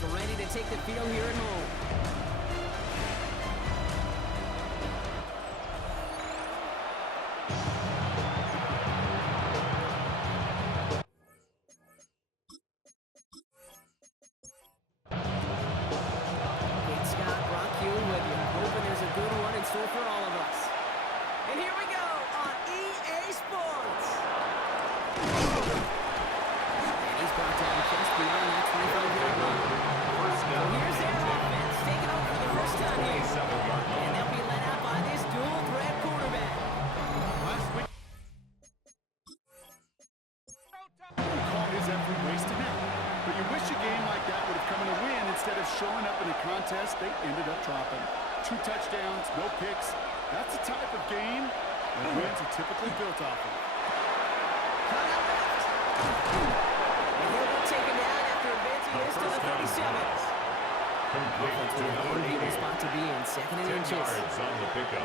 is ready to take the field here at home. For all of us. And here we go on EA Sports. And he's brought down just beyond that 25-yard line. So here's their offense, taking over for the first time here. And they'll be led out by this dual-threat quarterback. Call his effort wasted now. But you wish a game like that would have come in a win instead of showing up in a contest they ended up dropping. 2 touchdowns, no picks. That's the type of game that wins are typically built off of. Cut out left. And he'll be taken down after advancing this to the 37. Complete to number 80. Spot to be in, 2nd and 10 inches. yards on the pickup.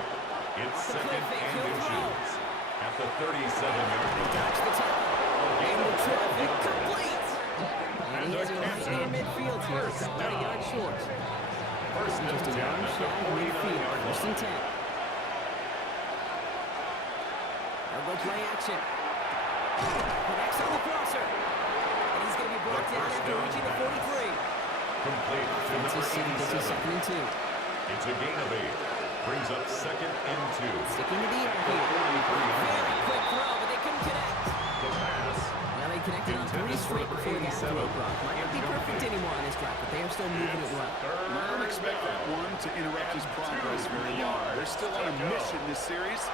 It's 2nd and inches. At the 37-yard line. Dodge the tackle. And the traffic complete. And he has it right near midfield here. About a yard short. First and 10 at the 49-yard line. 1st and 10. They'll go play action. Connects on the crosser. And he's going to be brought down after reaching the 43. Complete to number 87. 2nd and 2. It's a gain of 8. Brings up 2nd and 2. Sticking to the air here. Very quick throw, but they couldn't connect. The pass. Now they connected on 3 straight before they got through, Brock. Might not be perfect anymore on this drive, but they are still moving it well. I don't expect that one to interrupt his progress very long. They're still on a mission this series.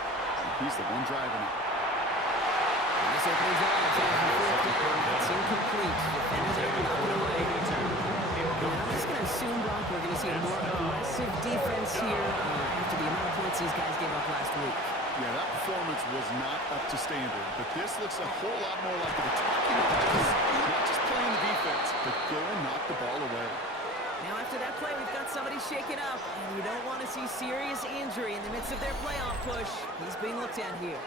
He's the one driving it. And this opening drive is on 4th down. It's incomplete. Defenders are going to knock it away. I'm just going to assume, Brock, we're going to see a more aggressive defense here after the amount of points these guys gave up last week. Yeah, that performance was not up to standard, but this looks a whole lot more like an attacking pass. Not just playing the defense, but go and knock the ball away. Now after that play, we've got somebody shaken up, and you don't want to see serious injury in the midst of their playoff push. He's being looked at here.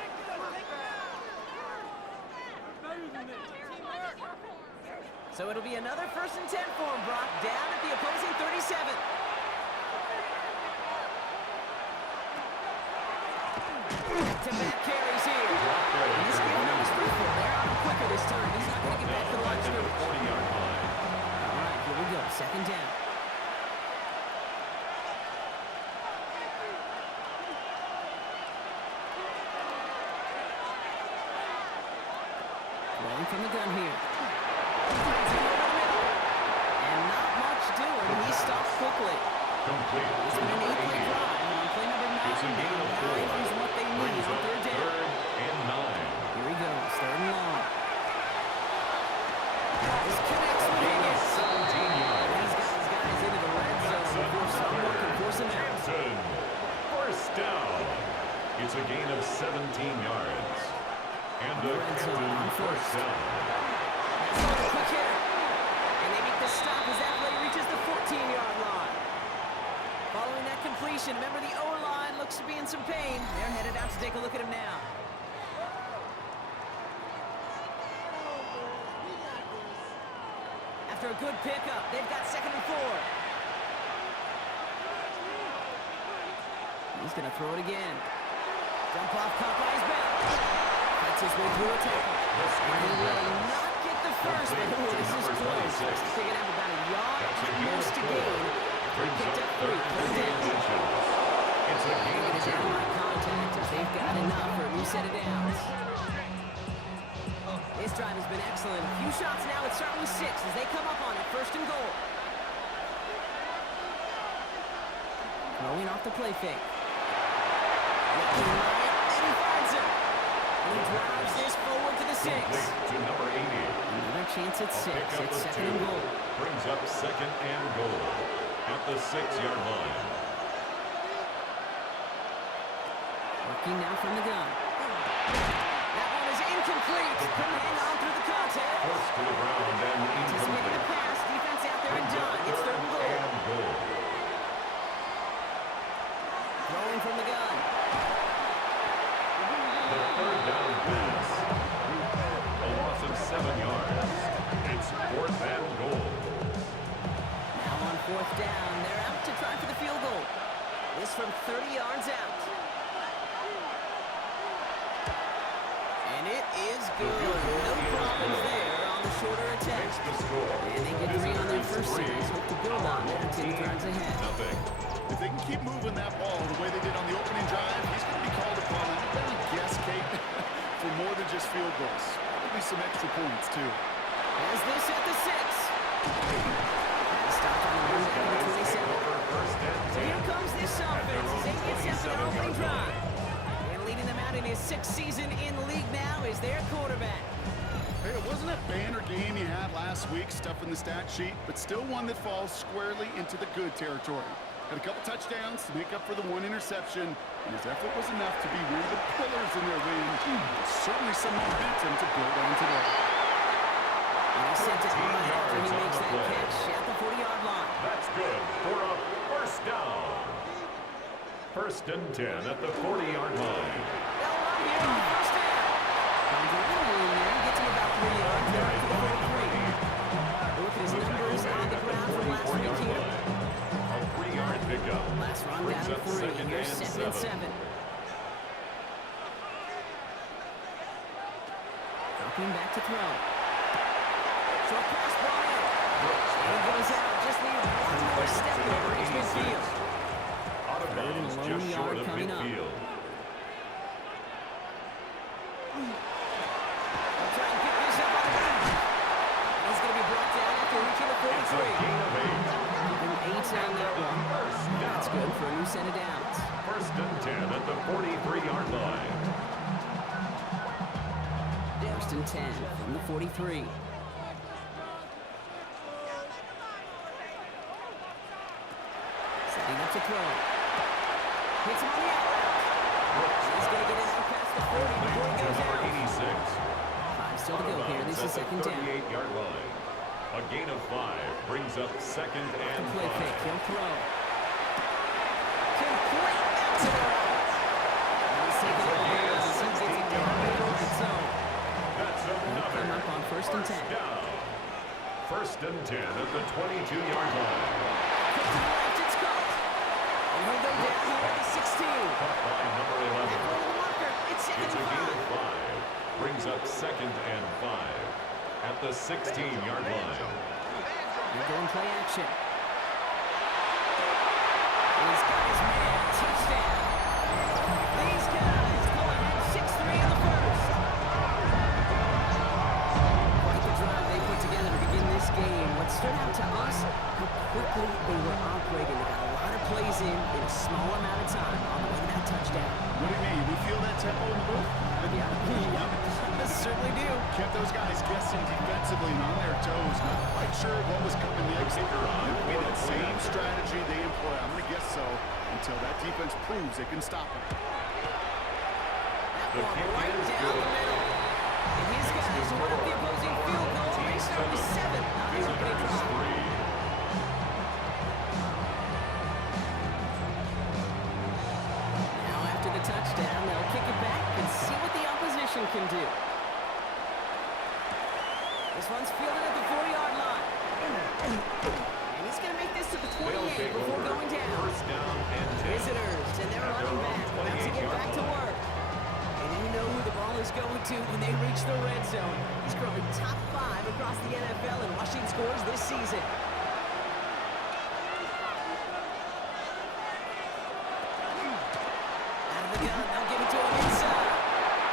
So it'll be another 1st and 10 for him, Brock, down at the opposing 37. Back-to-back carries here. And this game number's fruitful. They're out quicker this time. He's not going to get back to the line of scrimmage. 40-yard line. All right, here we go. 2nd down. Rolling from the gun here. And not much doing. He stops quickly. Complete It's to been an number 8-play 80. drive. And on play number 9, It's a gain of 4. is what they need Brings on up 3rd down. 3rd and 9. Here he goes, 3rd and long. This connects with Higgins. 17 yards. He's got his guys into the red zone before someone can force him out. Johnson. First down. It's a gain of 17 yards. And a Canton first down. That's a quick hitter. And they make the stop as that play reaches the 14-yard line. Following that completion, remember the O-line looks to be in some pain. They're headed out to take a look at him now. After a good pickup, they've got 2nd and 4. He's going to throw it again. Dump off caught by his back. Fights his way through a tackle. And he will not get the first, but this is close. He's picking up about a yard at most to gain. He picked up 3. It's a gain of 2. Down by contact as they've got enough for a new set of downs. This drive has been excellent. A few shots now. It's starting with 6 as they come up on it. 1st and goal. Throwing off the play fake. Looking right, and he finds him. And he drives this forward to the 6. To number 80. Another chance at 6. It's 2nd and goal. Brings up 2nd and goal at the 6-yard line. Working now from the gun. That one is incomplete. Couldn't hang on through the contact. Forced to the ground and Anticipating incomplete. the pass. Defense out there and Brings up done. It's 3rd and goal. and goal. Throwing from the gun. The 3rd down pass. A loss of 7 yards. It's 4th and goal. yards ahead. nothing. If they can keep moving that ball the way they did on the opening drive, he's going to be called upon. And you better guess, Kate, for more than just field goals. Probably some extra points, too. Has this at the 6. Stop on the run down to the 27. So here comes this offense as they get set for their opening drive. And leading them out in his 6th season in the league now is their quarterback. Hey, it wasn't a banner game you had last week, stuff in the stat sheet, but still one that falls squarely into the good territory. Had a couple touchdowns to make up for the one interception, and his effort was enough to be one of the pillars in their win. Certainly some momentum to build on today. And he's sent down right after he makes that catch at the 40-yard line. That's good for a first down. First and 10 at the 40-yard line. They'll run here on the first down. Comes a little room there, gets him about 3 yards down to the 43. Look at his numbers on the ground from last week here. A 3-yard pickup. Last run Brings down up to 3. second Here's and 2nd and 7. Dropping back to throw. Short pass ball in. And he goes out. Just need one more step over his midfield. Out of bounds, Third and just short long of yard coming up. midfield. They'll try and pick this up on the ground. He's going to be brought down after reaching the It's a 43. gain of 8. 8 on that one. That's good for a new set of downs. First and 10 at the 43-yard line. First and 10 from the 43. Setting up to throw. Hits him on the out route. He's going to get it out past the 40 before he goes Number out. 86. 5 still to go here. This is second down. 38-yard line. A gain of 5 brings up second and Play 5. fake. He'll throw. Complete. That's it. He's taking it here as he gets it down to the red zone. That's another Come up on first and 10. down. First and 10 at the 22-yard line. Quick to the left, it's caught. And he'll go down here at the 16. Caught by number 11. Back over the marker. It's second It's a and gain of 5. 5. Brings up second and 5 at the 16-yard line. They're going play action. He's got his man. Touchdown. These guys go ahead 6-3 in the first. Quite the drive they put together to begin this game. What stood out to us, how quickly they were operating. They got a lot of plays in a small amount of time on the way to that touchdown. What do you mean? We feel that tempo in the booth? Yeah, certainly do. Kept those guys guessing defensively and on their toes. Not quite sure what was coming next. Maybe that same strategy they employ. I'm going to guess so until that defense proves they can stop it. That one right down the middle. And his guys who went up the opposing field goal. They start with 7 on the opening drive. Now after the touchdown, they'll kick it back and see what the opposition can do. This one's fielded at the 40-yard line. And he's going to make this to the 28 before going down. First down and 10. Visitors, and they're running back. About to get back to work. And you know who the ball is going to when they reach the red zone. He's currently top 5 across the NFL in rushing scores this season. Out of the gun, they'll give it to him inside.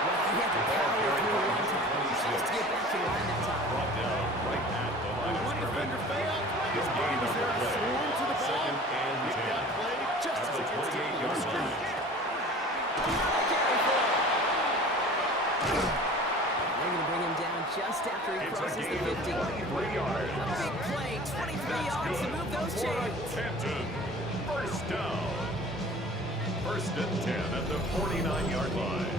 Well, he had to power through one time. Just to get back to the line that time. Brought down right at the line of One defender scrimmage. failed. His gain was of there to play. swarm to the ball. Second and Make 10 that play just at as the it gets to the 28-yard line. scrimmage. Another carry for him. They're going to bring him down just after he It's a crosses the gain of 50. 43 yards. A big play, 23 yards to move those For chains. Canton. First down. First and 10 at the 49-yard line.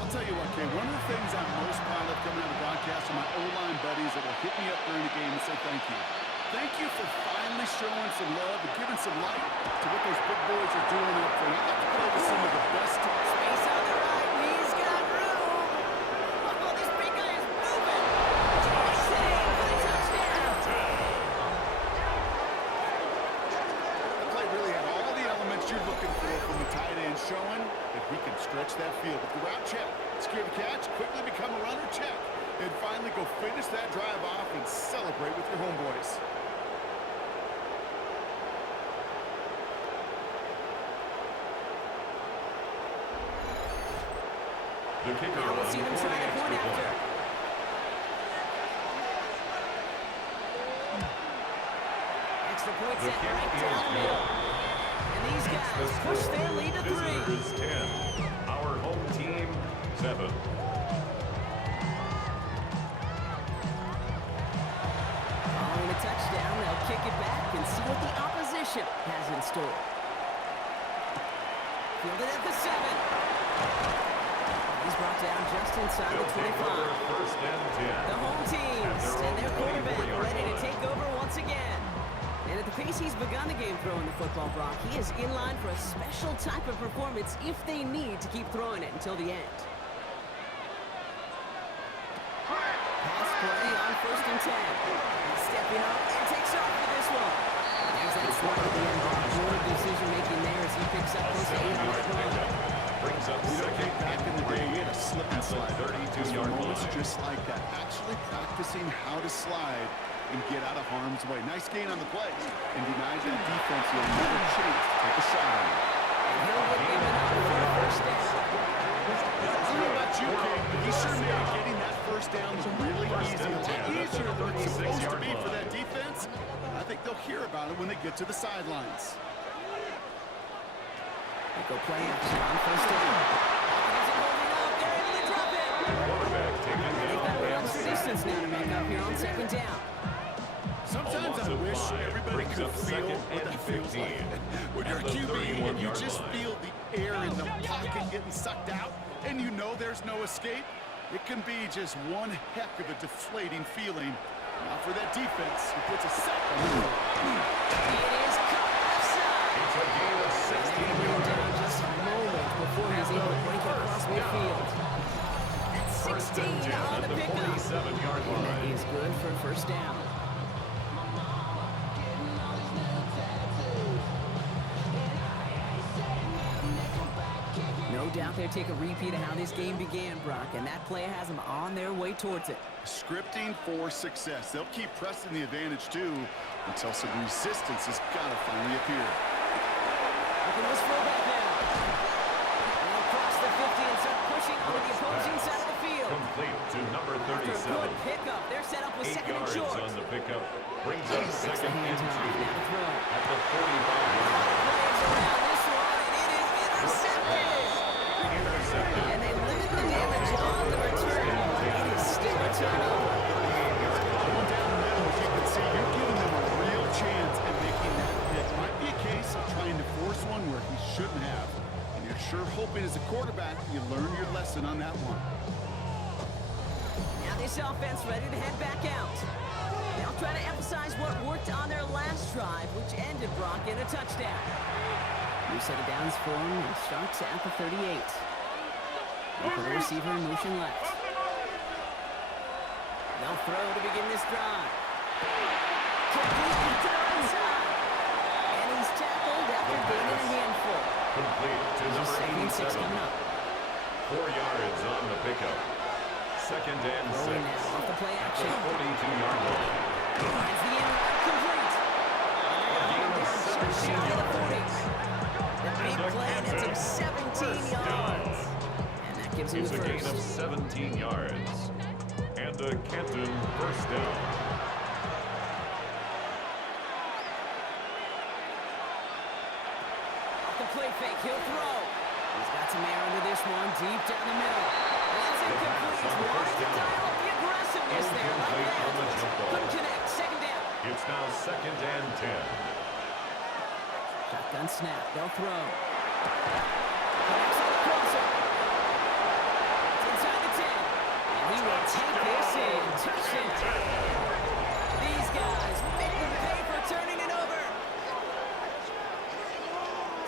I'll tell you what, Kay, one of the things I'm most proud of coming out of the broadcast are my O-line buddies that will hit me up during the game and say thank you. Thank you for finally showing some love and giving some light to what those big boys are doing up front. I got to play with some of the best. Space on the right, he's got room. Oh, this big guy is moving. Save for the touchdown. The play really had all the elements you're looking stretch that field. With the route check, secure the catch, quickly become a runner check, and finally go finish that drive off and celebrate with your homeboys. The kicker Now we'll on see them for try the to point extra after. point. Extra point The set kick right is down the middle. good. And these That's guys the push score. their lead to 3. Visitors 10. Our home team 7. Following a touchdown, they'll kick it back and see what the opposition has in store. Fielded at the 7. He's brought down just inside the They'll take over 25. first and 10. The home team At their and own their quarterback 24-yard ready to line. take over once again. And at the pace he's begun the game throwing the football, Brock, he is in line for a special type of performance if they need to keep throwing it until the end. Pass play on first and 10. He's stepping up and takes off for this one. There's that slot at the end. Good decision-making there as he picks up close to 8 on the run. Brings up You know, second back in the day, we had a slip and at the slide. 32-yard Moments line. just like that. Actually practicing how to slide and get out of harm's way. Nice gain on the play. And denies that defense will never chase to take a shot on it. And he'll get given up for a first down. I don't know about you, King, but he sure made getting that first down really easy. A lot easier than it's supposed to be for that defense. I think they'll hear about it when they get to the sidelines. They go play action on first down. Offense is holding up. They're able to drop it. Quarterback taken They've got down to run and some sacked. distance now to make up here on second down. Sometimes I wish everybody could feel what that feels like. When you're a QB and you just feel the air in the pocket getting sucked out and you know there's no escape, it can be just one heck of a deflating feeling. Now for that defense, who puts a sack on the road. It is caught offside. It's a gain of And 16 they go yards. down just a moment before he's able to break it across midfield. That's First 16 and 10 on at the the pickup. 47-yard And that line. is good for a first down. No doubt they'll take a repeat of how this game began, Brock, and that play has them on their way towards it. Scripting for success. They'll keep pressing the advantage too until some resistance has got to finally appear. Look at this fullback now. And they'll cross the 50 and start pushing onto the opposing side of the field. Complete to number After a 37. good pickup, they're set up with 8 second and yards short. on the pickup. Brings up Takes the second and hands off. 2 Now to throw. at the 45-yard line. Plays around this one, and it is intercepted. Intercepted. And they limit the damage on the return, but it is still a turnover. Going down the middle, as you can see, you're giving them a real chance at making that hit. Might be a case of trying to force one where he shouldn't have. And you're sure hoping as a quarterback you learn your lesson on that one. Now this offense ready to head back out. They'll try to emphasize what worked on their last drive, which ended Brock in a touchdown. New set of downs for him and starts at the 38. Look for the receiver in motion left. They'll throw to begin this drive. Completely to the right side. And he's tackled after gaining a handful. Complete to There's a number second and 6 87. coming up. 4 yards on the pickup. Second and 6 Throwing now off the play at action. the 42-yard line. Finds the end route complete. And they're going down just shy of the 40s. The big play nets him 17 yards. And that gives him It's the a gain of first. 17 yards. And a Canton first down. Off the play fake, he'll throw. He's got some air under this one, deep down the middle. That's incomplete. Wanted to dial up the aggressiveness there. Like Incomplete on the jump that. ball. Couldn't connect. Second down. It's now second and 10. Shotgun snap. They'll throw. Connects on the crosser. It's inside the 10. And he will take this in. Touchdown. These guys make them pay for turning it over.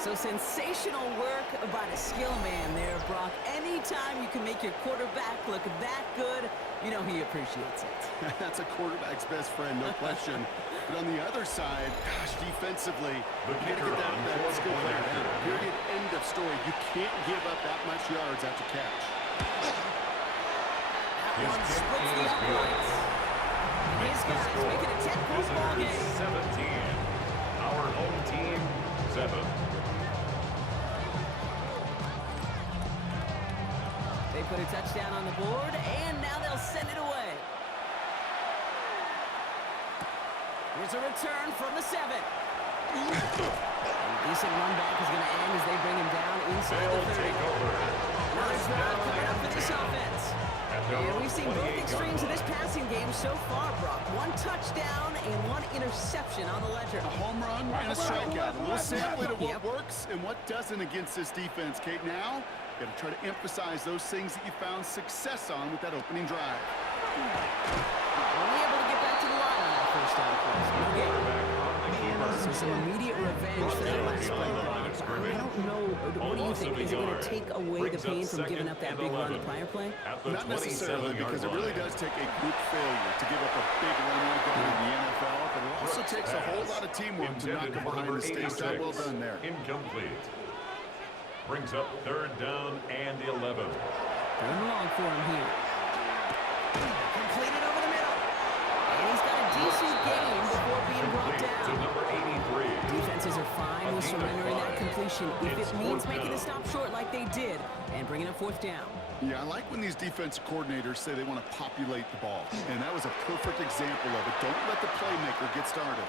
So sensational work by the skill man there, Brock. Anytime you can make your quarterback look that good, you know he appreciates it. That's a quarterback's best friend, no question. But on the other side, gosh, defensively, you got to get that skill player down. Period, end of story. You can't give up that much yards after catch. That one splits the uprights. His guys making a 10-point ball game. 17. Our home team, 7. They put a touchdown on the board, and now they'll send it away. Here's a return from the 7. A decent run back is going to end as they bring him down inside the 30. Another drive coming up for this offense. And we've seen both extremes of this passing game so far, Brock. 1 touchdown and 1 interception on the ledger. A home run and a strikeout. A little sampling of what works and what doesn't against this defense, Kate. Now, you got to try to emphasize those things that you found success on with that opening drive. Only able to get back to the line on that first down play. So some immediate revenge for that last play. I don't know. What do you think? Is it going to take away the pain from giving up that big run the prior play? Not necessarily, because it really does take a group failure to give up a big run like that in the NFL, but it also takes a whole lot of teamwork to knock them behind the stakes. Job well done there. Incomplete. Brings up 3rd down and 11. Third and long for him here. Completed over the middle. And he's got a decent gain before being brought down. To number 83. Defenses are fine with surrendering that completion if it means making the stop short like they did and bringing up 4th down. Yeah, I like when these defensive coordinators say they want to populate the ball. And that was a perfect example of it. Don't let the playmaker get started.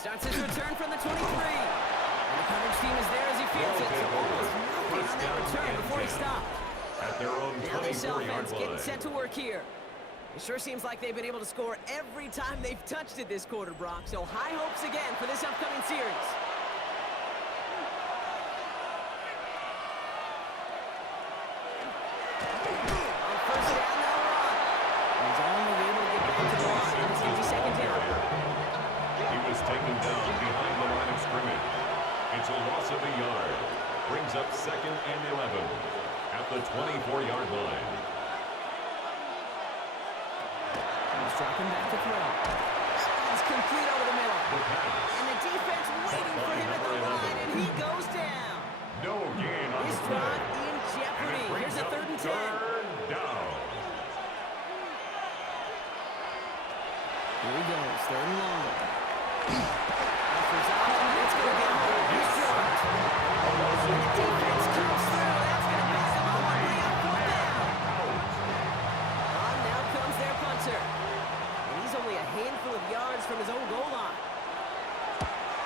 Starts his return from the 23. And the coverage team is there as he fields it. So almost nothing on that return before he stopped. At their own 24-yard line. Getting set to work here. It sure seems like they've been able to score every time they've touched it this quarter, Brock. So high hopes again for this upcoming series. On first down, they'll run. He's only able to get back to the line. It's 52nd down. He was taken down behind the line of scrimmage. It's a loss of a yard. Brings up 2nd and 11 at the 24-yard line. He's dropping back to throw. It's complete over the middle. And the defense waiting for him at the line, and he goes down. No gain on His the drive play. in jeopardy. Here's a 3rd and 10. Third down. Here he goes, 3rd and long. Offers out, and it's going to get home. He's dropped. And the defense comes through. That's going to pass him on one way up, 4th down. On now comes their punter. And he's only a handful of yards from his own goal line.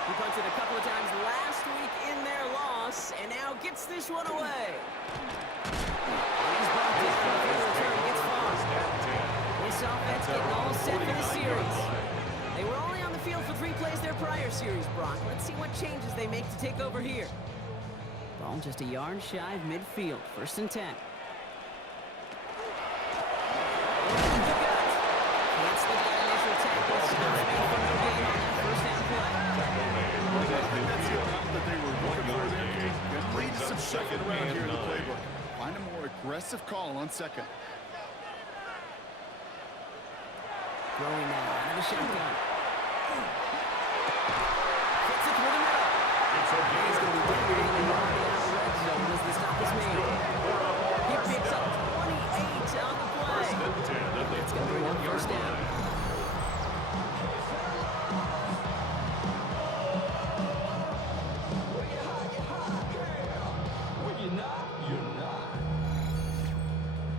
He punted a couple of times last week in their loss, and now gets this one away. And he's brought down before the return gets far. This offense getting all set for the series. They were only on the field for 3 plays their prior series, Brock. Let's see what changes they make to take over here. Ball just a yard shy of midfield. 1st and 10. Can't slip that initial tackle. Stops made for no gain on that first down play. That's the amount that they were looking for there. And lead some second around here in the playbook. Find a more aggressive call on 2nd. Throwing now out of the shotgun. Fits it through the middle. He's going to be dominating the yard in the red zone as the stop is made. He picks up 28 on the play. It's going to bring up 1st down.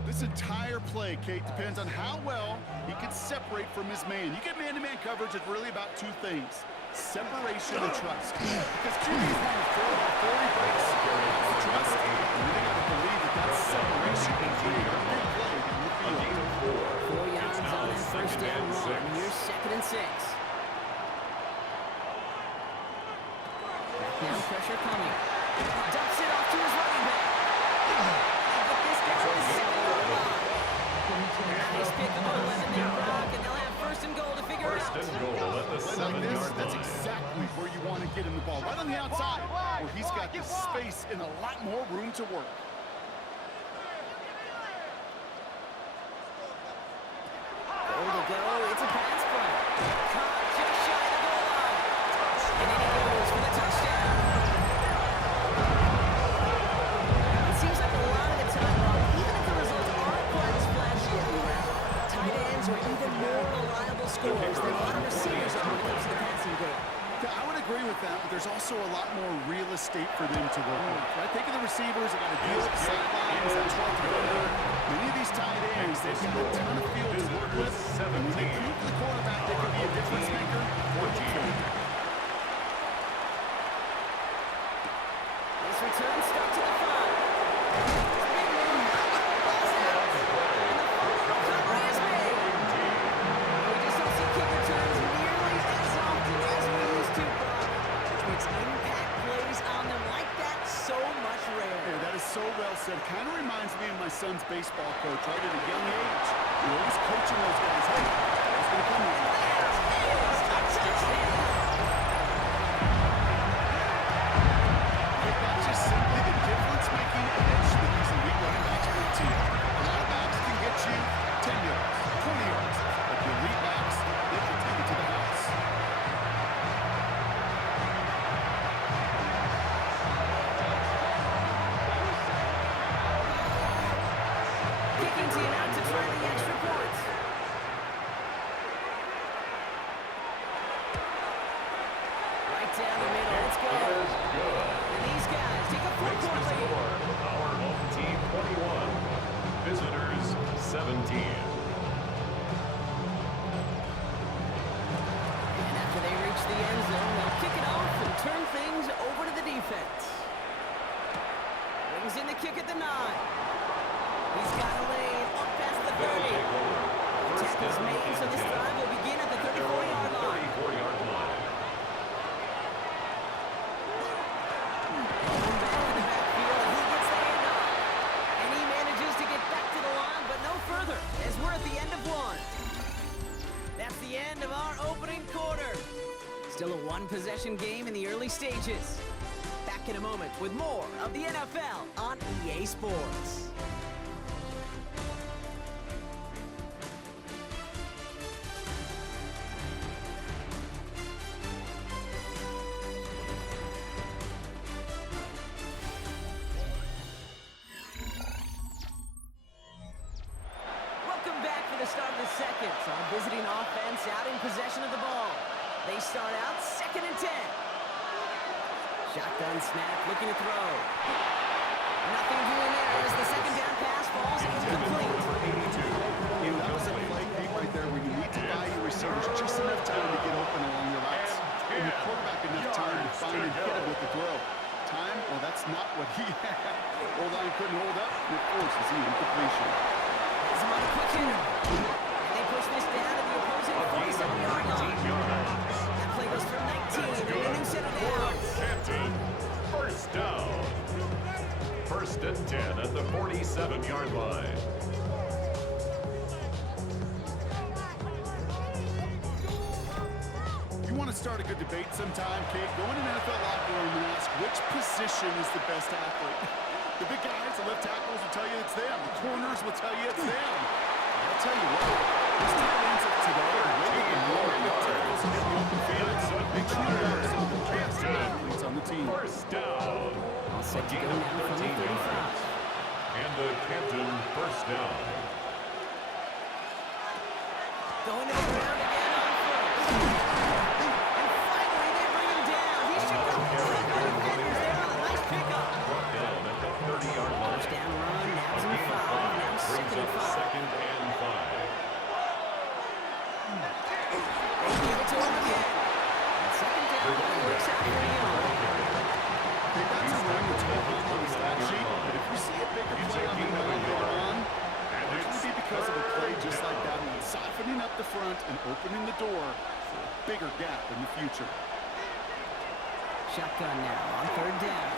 This entire play, Kate, depends on how well he can separate from his man. You get man-to-man coverage, it's really about 2 things: separation and trust. Because QB's want to throw before he breaks trust, and then they got to believe that that separation can create a big play in the field. 4 yards on that first down run. Here's 2nd and 6. Back now, pressure coming. Dumps it off to his running back. But this down is 7-1. Nice pick up on 11 there, Brock, and they'll have 1st and goal to figure figure it First out. and goal at the Play like this, 7-yard that's line. exactly where you want to get him the ball. Right on the outside, where he's got the space and a lot more room to work. Goal to go. It's a pass play. Caught just shy of the goal line. And in he goes for the touchdown. It seems like a lot of the time, Rob, even if the results aren't quite as flashy everywhere, tight ends are even more reliable scorers than wide receivers are when it comes to the passing game. Yeah, I would agree with that, but there's also a lot more real estate for them to work with. Right? Think of the receivers, they got to deal with the sidelines, that 12th defender. Many of these tight ends, they've got a ton of field to work with. And when they prove to the quarterback they can be a difference maker, look for it. This return stuck to the 5. So well said. Kind of reminds me of my son's baseball coach, right at a young age. You're always coaching those guys. Hey, it's going to come with you. That's just simply the difference-making edge that these elite running backs bring to you. A lot of backs can get you 10 yards, 20 yards, but the elite backs, they can take it to the house. Out to try the extra points. Right down the middle. Let's go. And these guys take a 4-point lead. Our home team 21, visitors 17. And after they reach the end zone, they'll kick it off and turn things over to the defense. Brings in the kick at the 9. He's got a lane up past the 30. Tackle's made, so this drive will begin at the 34-yard line. 34-yard line. Going back in the backfield, and he gets the handoff. And he manages to get back to the line, but no further, as we're at the end of 1. That's the end of our opening quarter. Still a one-possession game in the early stages. Back in a moment with more of the NFL on EA Sports. Visiting offense out in possession of the ball. They start out 2nd and 10. Shotgun snap, looking to throw. Nothing doing there as the second down pass falls incomplete. That was a play beat right there where you need to buy your receivers just enough time to get open along your routes. And your quarterback enough time to find and hit him with the throw. Time? Well, that's not what he had. O-line couldn't hold up, and it forces the incompletion. There's him on the quick hitter. Push this down to the opposing 47-yard line. That play goes for 19, and a new set of downs. First down. 1st and 10 at the 47-yard line. You want to start a good debate sometime, Kate? Go in an NFL locker room and ask which position is the best athlete. The big guys, the left tackles will tell you it's them. The corners will tell you it's them. I'll tell you what, these tight ends of today are really the more left tackles and get the open field. They truly are some of the best athletes on the team. First down. All set to go now from the 35. And the captain first down. Going to the ground again on 1st. And finally they bring him down. He should go through the defenders there on a nice pickup. Brought down at the 30-yard line. First down run, now it's in 5. Now 2nd and 5. 2nd and 5. They give it to him again. And 2nd down really works out for him. They got some room to take on the stat sheet, but if you see a bigger play on the ground later on, it could be because of a play just like that one, softening up the front and opening the door for a bigger gap in the future. Shotgun now on 3rd down.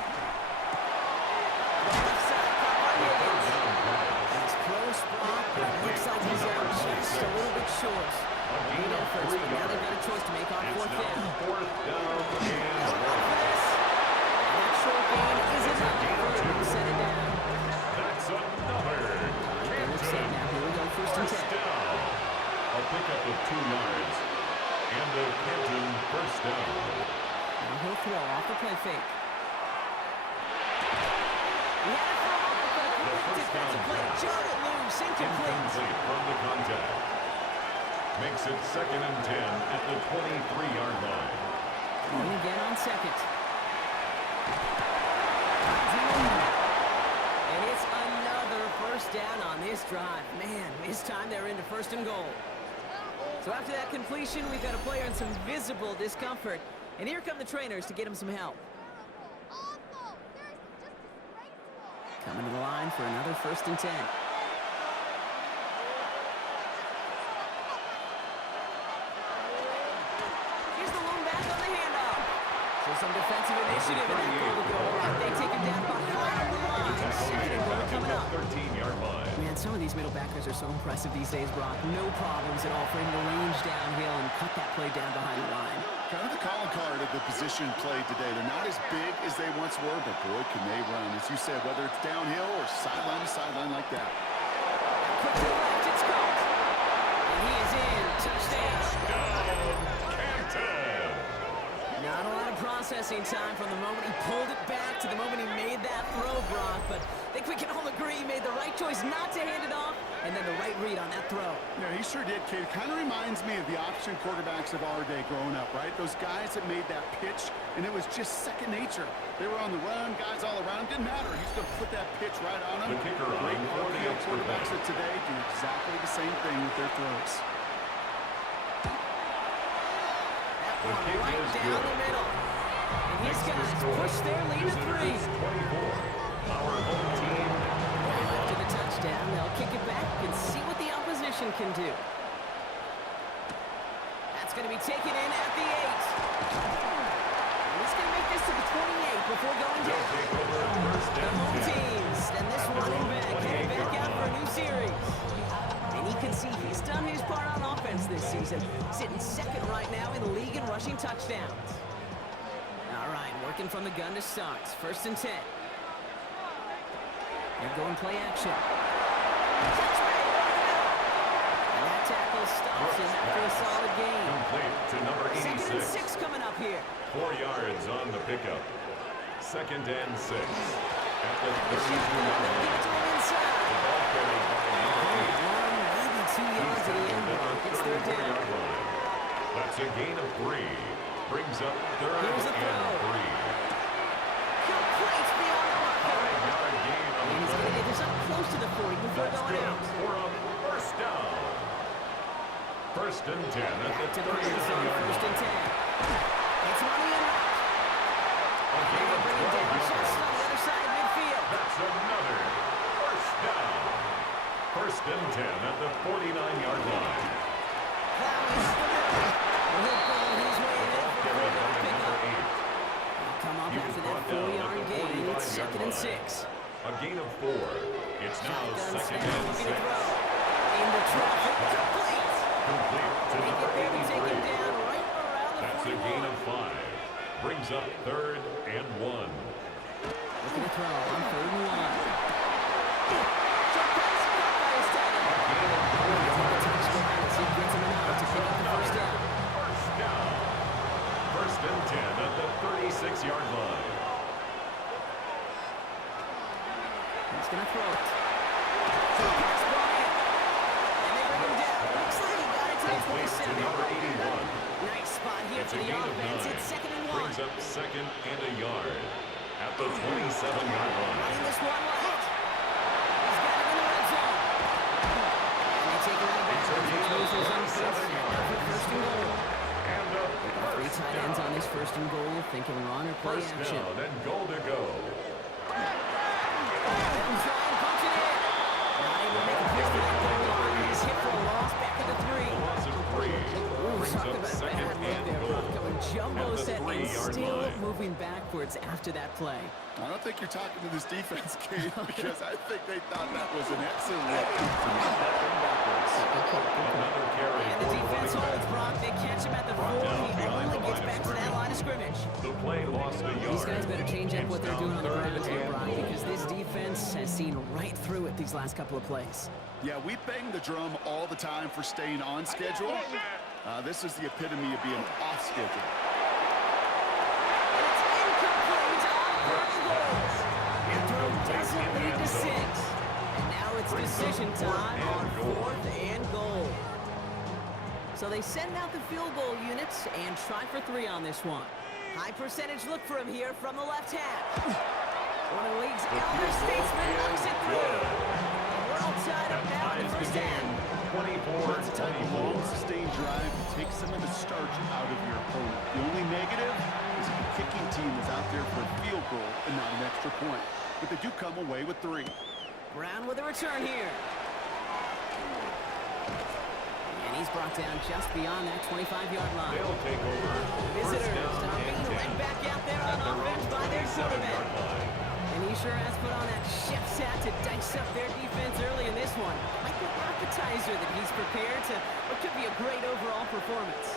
Left side, caught by Higgins. It's close block, but it looks like he's out just a little bit short. gain of efforts, 3 but now they've got a yards. choice to make on It's fourth now down. 4th down and Look 1. for this. That short gain is It's a enough gain of for 2. him to set it down. That's another They look set Canton. now. Here we go, first and 10. Down. A pickup of 2 yards. And a Canton first down. Now he'll throw off the play fake. He had it for a moment, but a quick first down defensive play. pass. Jarred it loose, incomplete. Incomplete from the contact. Makes it 2nd and 10 at the 23-yard line. And again on second. And it's another first down on this drive. Man, this time they're into 1st and goal. So after that completion, we've got a player in some visible discomfort. And here come the trainers to get him some help. Coming to the line for another 1st and 10. Here's the lone back on the handoff. So some defensive initiative in that goal to go. They take him down behind the line. 2nd and goal coming up. 13-yard line. Man, some of these middle backers are so impressive these days, Brock. No problems at all for him to range downhill and cut that play down behind the line. Kind of the calling card of the position played today. They're not as big as they once were, but boy, can they run. As you said, whether it's downhill or sideline to sideline like that. Quick to the left, it's caught. And he is in. Touchdown. Canton. Not a lot of processing time from the moment he pulled it back to the moment he made that throw, Brock. But I think we can all agree he made the right choice not to hand it off, and then the right read on that throw. Yeah, he sure did, Kate. Kind of reminds me of the option quarterbacks of our day growing up, right? Those guys that made that pitch, and it was just second nature. They were on the run, guys all around. Didn't matter. He's going to put that pitch right on them. The kicker on Great for the RPO extra quarterbacks point. of today do exactly the same thing with their throws. The One kick right is down good. the middle. And his Makes the guys score. push their lead to 3. Visitors 24. Our home team. After the touchdown, they'll kick it back and see what the opposition can do. That's going to be taken in at the 8. And he's going to make this to the 28 before going They'll down. take over first The and home 10. teams and this At their running own back headed 28-yard back out for a line. new series. And you can see he's done his part on offense this season, sitting 2nd right now in the league in rushing touchdowns. All right, working from the gun to start. 1st and 10. They're going play action. Catch me! And that tackle stops him after a solid gain. Complete to number 2nd and 86. 6 coming up here. 4 yards on the pickup. 2nd and 6. At the They'll 32-yard give line. it to him inside. The ball carried by number 8. 1, maybe 2 yards to the end block. It's 3rd down. 34-yard line. That's a gain of 3. Brings up 3rd Here's a and throw. 3. Complete beyond the marker. 5-yard gain on And the he's going to play. get this up close to the 40 before That's going good out. for a first down. 1st and 10 at Back to the the red zone, 39-yard 1st and line. 10. It's money in right. A And gain they of bring it 12 down just yards. on the other side of midfield. That's another first down. 1st and 10 at the 49-yard line. Plowing up the middle. And he'll pull his way in Ball for carried a by pick number up. 8. Come up He was after that brought down at 4-yard the gain. It's 45-yard 2nd and line. 6. A gain of 4. It's now Shotgun 2nd snap, and looking 6. to throw. Into traffic, complete. Complete to They number get there to take him 83. down right around the That's a 41. gain of 5. Brings up 3rd and 1. Looking to throw on 3rd and 1. Short pass, caught by his tight end. Gain of 4 He's got a yards. touchdown as he gets him enough to pick up the first down. First down. 1st and 10 at the 36-yard line. He's going to throw it. Short pass brought in. And they bring him down. Looks like he got it to the Complete to 27. number 81. Nice spot here It's for a the gain of offense. 9. It's 2nd and 1. Brings up 2nd and a yard at the 27-yard line. Running this one left. He's got it in the red zone. And they take it out of It's a bounds, gain which of moves his own 47 yards. 1st and goal. And a Three first tight ends on down. this 1st and goal, thinking run or play First action. down and goal to go. Let him try and punch it in. Not able to make a push to that goal line. He's hit for a loss back at the 3. A loss of 3. Ooh, Brings talk up about a 2nd bad look and there, goal. Brock. Going jumbo At the set 3-yard 20-yard still line. moving backwards after that play. I don't think you're talking to this defense, Kate, because I think they thought that was an excellent look to move that thing backwards. Another carry And the for the defense running holds back. Brock. They catch him at the 4. Brought down He behind only the gets line of back to that scrimmage. line of scrimmage. The play lost a yard. These guys better change up what they're doing on the Third ground here, and Brock, goal. because this defense has seen right through it these last couple of plays. Yeah, we bang the drum all the time for staying on schedule. This is the epitome of being off schedule. And it's incomplete on first goal. Your throw doesn't lead to 6. And now it's decision time on 4th and goal. So they send out the field goal units and try for 3 on this one. High percentage look for him here from the left half. One of the league's elder statesmen knocks it through. And we're all tied up now in the first half. That's a type of long, sustained drive that takes some of the starch out of your opponent. The only negative is that the kicking team is out there for a field goal and not an extra point. But they do come away with 3. Brown with a return here. And he's brought down just beyond that 25-yard line. They'll take over. Visitors First down are and being 10. led back out there on At their offense own by their 27-yard quarterback. line. And he sure has put on that chef's hat to dice up their defense early in this one. Like an appetizer that he's prepared to what could be a great overall performance.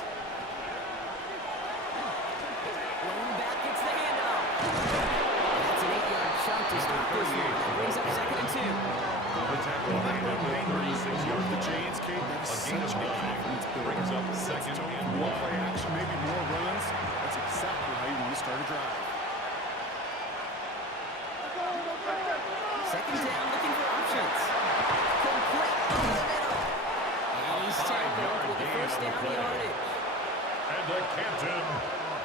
Rolling back gets the handoff. That's an 8-yard chunk to start this one. Brings up 2nd and 2. The tackle made at the 36-yard The line. chains, Kate, that is A gain of such a 9 confidence builder. brings up 2nd and More 1. play action, maybe more runs. That's exactly how you want to start a drive. 2nd down, looking for options. Complete over the middle. And he's tackled with the first down yardage. And the Canton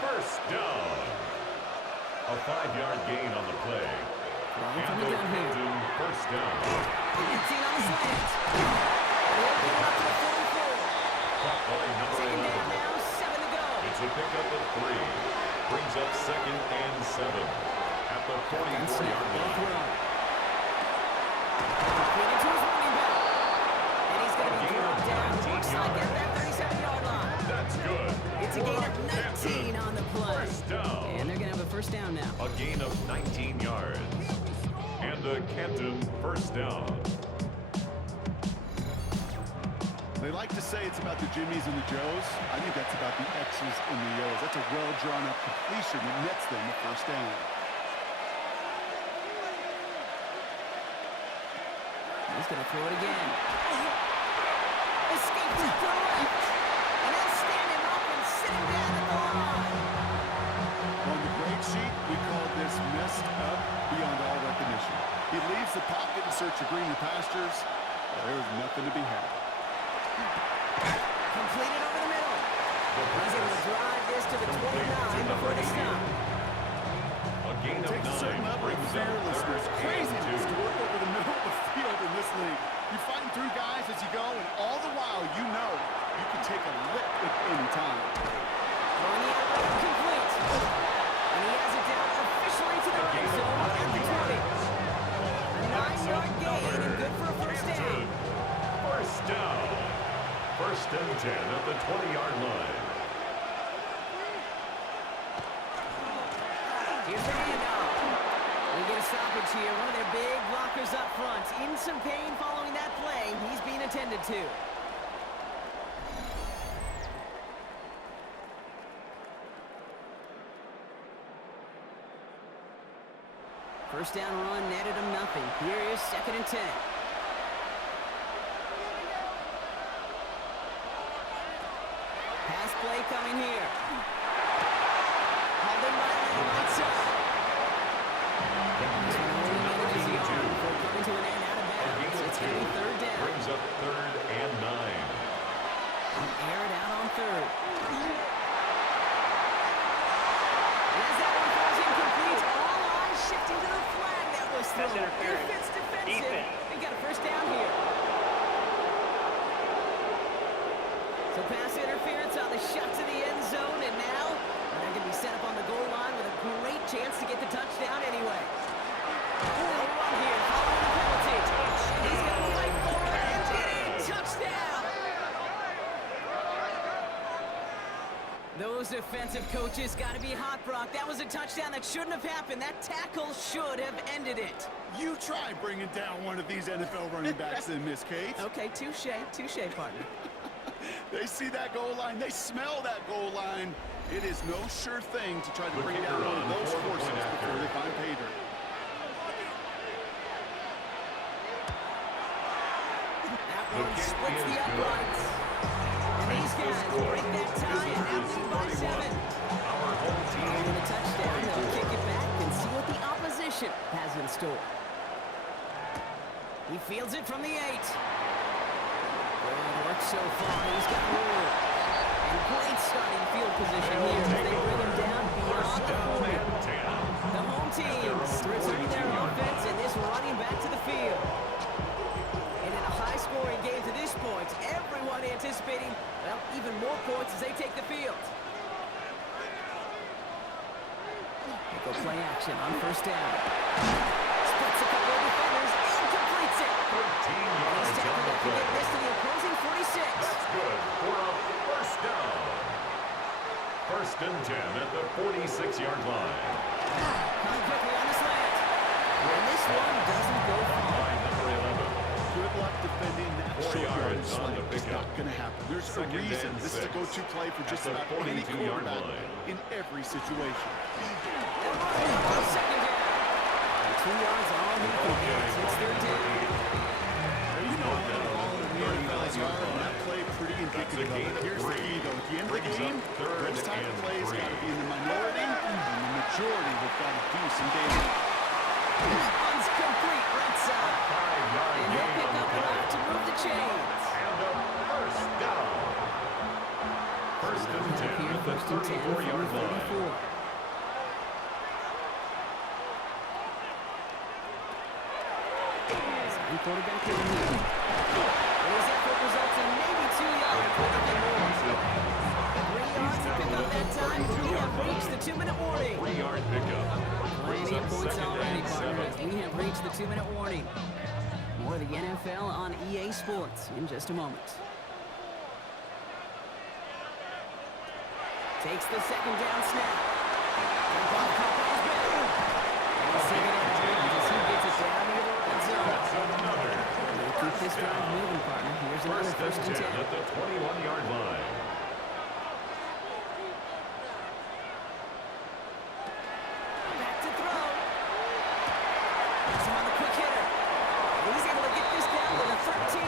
first down. A 5-yard gain on the play. Rolling from And the the gun here. Canton first down. 18 on the slant. They'll get him up to the 44. Caught by number 2nd 11. down now, 7 to go. It's a pickup of 3. Brings up 2nd and 7. At the And snap, 44-yard they'll line. throw. Complete to his running back. And he's going to be brought down, looks like at that 37-yard line. That's good. It's a gain of 19 on the play. First down. And they're going to have a first down now. A gain of 19 yards. And the Canton first down. They like to say it's about the Jimmies and the Joes. I think that's about the X's and the O's. That's a well-drawn-up completion that nets them the first down. He's going to throw it again. Escapes it to the left. And they'll stand him up and sit him down at the line. On the grade sheet, we call this messed up beyond all recognition. He leaves the pocket in search of greener pastures. There's nothing to be had. Completed over the middle. He's able to drive this to the 29 before the stop. A gain of Takes a certain 9 level of brings up fearlessness, 3rd and craziness to 2. work over the middle of the field in this league. You're fighting through guys as you go, and all the while you know you can take a lick at any time. Throwing the outlet complete. And he has it down officially to the red zone at the 20. A 9-yard gain and good for a first down. First down. First and 10 at the 20-yard line. Here's the handoff. We get a stoppage here. One of their big blockers up front. In some pain following that play. He's being attended to. First down run netted him nothing. Here is 2nd and 10. Pass play coming here. Hauled in by Lee, right side. This one only manages the arm before coming to an end out of bounds. It's going to be 3rd down. Brings up 3rd and 9. Air it out on 3rd. As that one falls incomplete, all eyes shifting to the flag that was thrown. Defense defensive. We got a first down here. So pass interference on the shot to the end zone, and now they're going to be set up on the goal line with a great chance to get the touchdown anyway. They'll run here following the penalty. He's going to fight for it and get it. Touchdown. Those defensive coaches got to be hot, Brock. That was a touchdown that shouldn't have happened. That tackle should have ended it. You try bringing down one of these NFL running backs then, Miss Kate. Okay, touche, partner. They see that goal line. They smell that goal line. It is no sure thing to try to bring down one of those forces before they find pay dirt. That one splits the uprights. And these guys break that tie and now lead by 7. And a touchdown. They'll kick it back and see what the opposition has in store. He fields it from the 8. Good work so far. He's got room. And great starting field position here as they bring him down beyond the 40. The home teams returning their offense and this running back to the field. And in a high-scoring game to this point, everyone anticipating, well, even more points as they take the field. They go play action on first down. Splits a couple of defenders and completes it. 13 yards He's tackled on the up to play. get this to the opposing 46. That's good for a first down. First and 10 at the 46-yard line. Coming quickly on the slant. And this one doesn't go far. By number 11. Good luck defending that 4 short yard yards on the slant. It's pickup. not going to happen. There's a Second reason and this is a 6 go-to play for just at the about any 42-yard quarterback line. in every situation. On second down. 2 yards all he can get. It's third down. You know how the ball in the NFL's are, and that play pretty indicative of it. Here's the key, though. At the end of the game, those type of plays got to be in the minority, and the majority have got to do some damage. One's complete right side. 5-yard And he'll gain pick on the up play. enough to move the chains. And a first down. First and 10 at the 34-yard line. Quarterback in here. And his effort results in maybe 2 yards, but nothing more. 3 yards to pick up that time. We have reached the 2-minute warning. 3-yard pickup. Brings Plenty up of points second already, and partner, 7. as we have reached the 2-minute warning. More of the NFL on EA Sports in just a moment. Takes the second down snap. Ball caught by his back. And he'll save it out of bounds as he gets it down into the red zone. That's another. Keep this drive moving, partner. Here's another First and 10 10. at the 21-yard line. Back to throw. Gets him on the quick hitter. And he's able to get this down to the 13.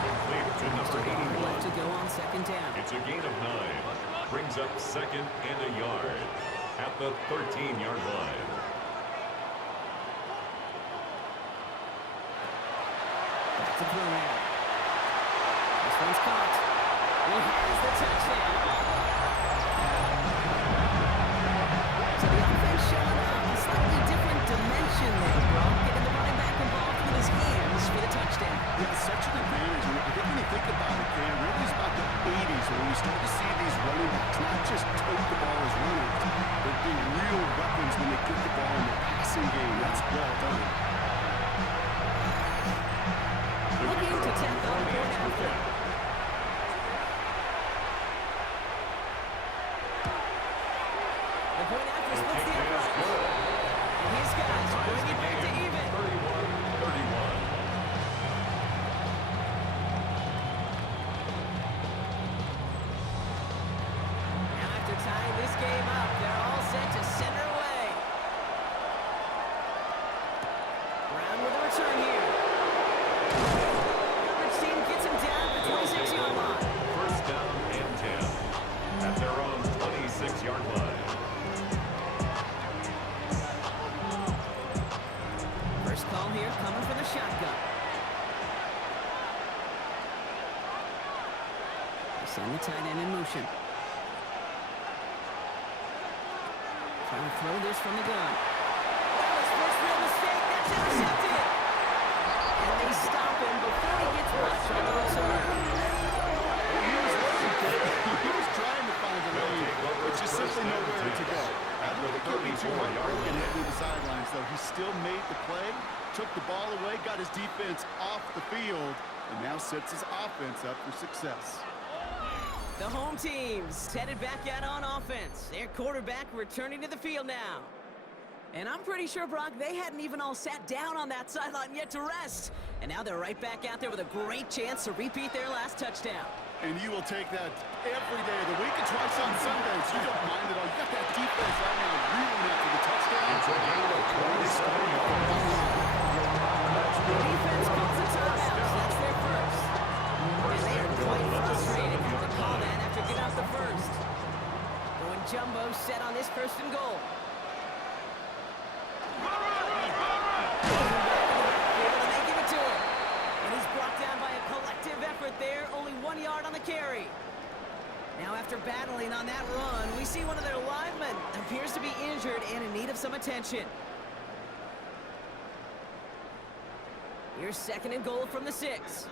Complete to number 81. Left to go on second down. It's a gain of 9. Brings up second and a yard at the 13-yard line. Back to throw now. This one's caught. He has the touchdown. So the offense showing up a slightly different dimension there, Brock. Getting the running back involved with his hands for the touchdown. Yeah, it's such an advantage. And I think when you think about it, Cam, really it's about the 80s when you start to see these running backs not just tote the ball as runners, but be real weapons when they get the ball in the passing game. That's well done. Looking to tack on point after. The point after splits the uprights. And his guys bring it back to even. 31-31. Now after tying this game up, they're all set to send her away. Brown with a return here. Coverage team gets him down at the 26-yard line. First down and 10 at their own 26-yard line. First call here coming from the shotgun. They send the tight end in motion. Trying to throw this from the gun. That was first real mistake. That's intercepted. And they stop him before he gets much on the return. He was trying to find a lane, but just simply nowhere to go. I don't think he'll be too heartbroken heading to the sidelines, though. He still made the play, took the ball away, got his defense off the field, and now sets his offense up for success. The home team's headed back out on offense. Their quarterback returning to the field now. And I'm pretty sure, Brock, they hadn't even all sat down on that sideline yet to rest. And now they're right back out there with a great chance to repeat their last touchdown. And you will take that every day of the week and twice on Sundays. You don't mind at all. You got that defense right now reeling after the touchdown. It's a gain of 20. The defense calls a timeout. That's their first. And they are quite frustrated with the call that after getting out the first. Going jumbo set on this first and goal. There, only 1 yard on the carry. Now after battling on that run, we see one of their linemen appears to be injured and in need of some attention. Here's second and goal from the 6.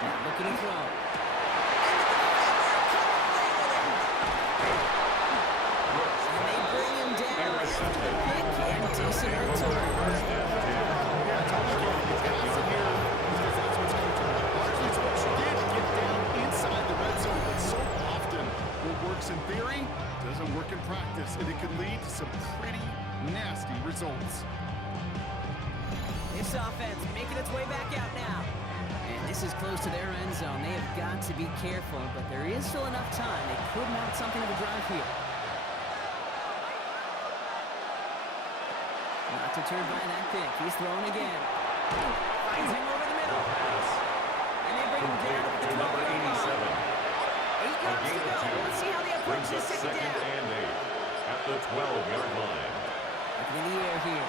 Now looking to throw. And they bring him down after the pick and decent return. In theory, doesn't work in practice, and it can lead to some pretty nasty results. This offense making its way back out now. And this is close to their end zone. They have got to be careful, but there is still enough time. They could mount something of a drive here. Not deterred by that pick. He's throwing again. Finds him over the middle. And they bring him down at the 12-yard line. 8 yards to go. Let's see how they approach this second down. And 8 at the 12-yard line. Looking in the air here.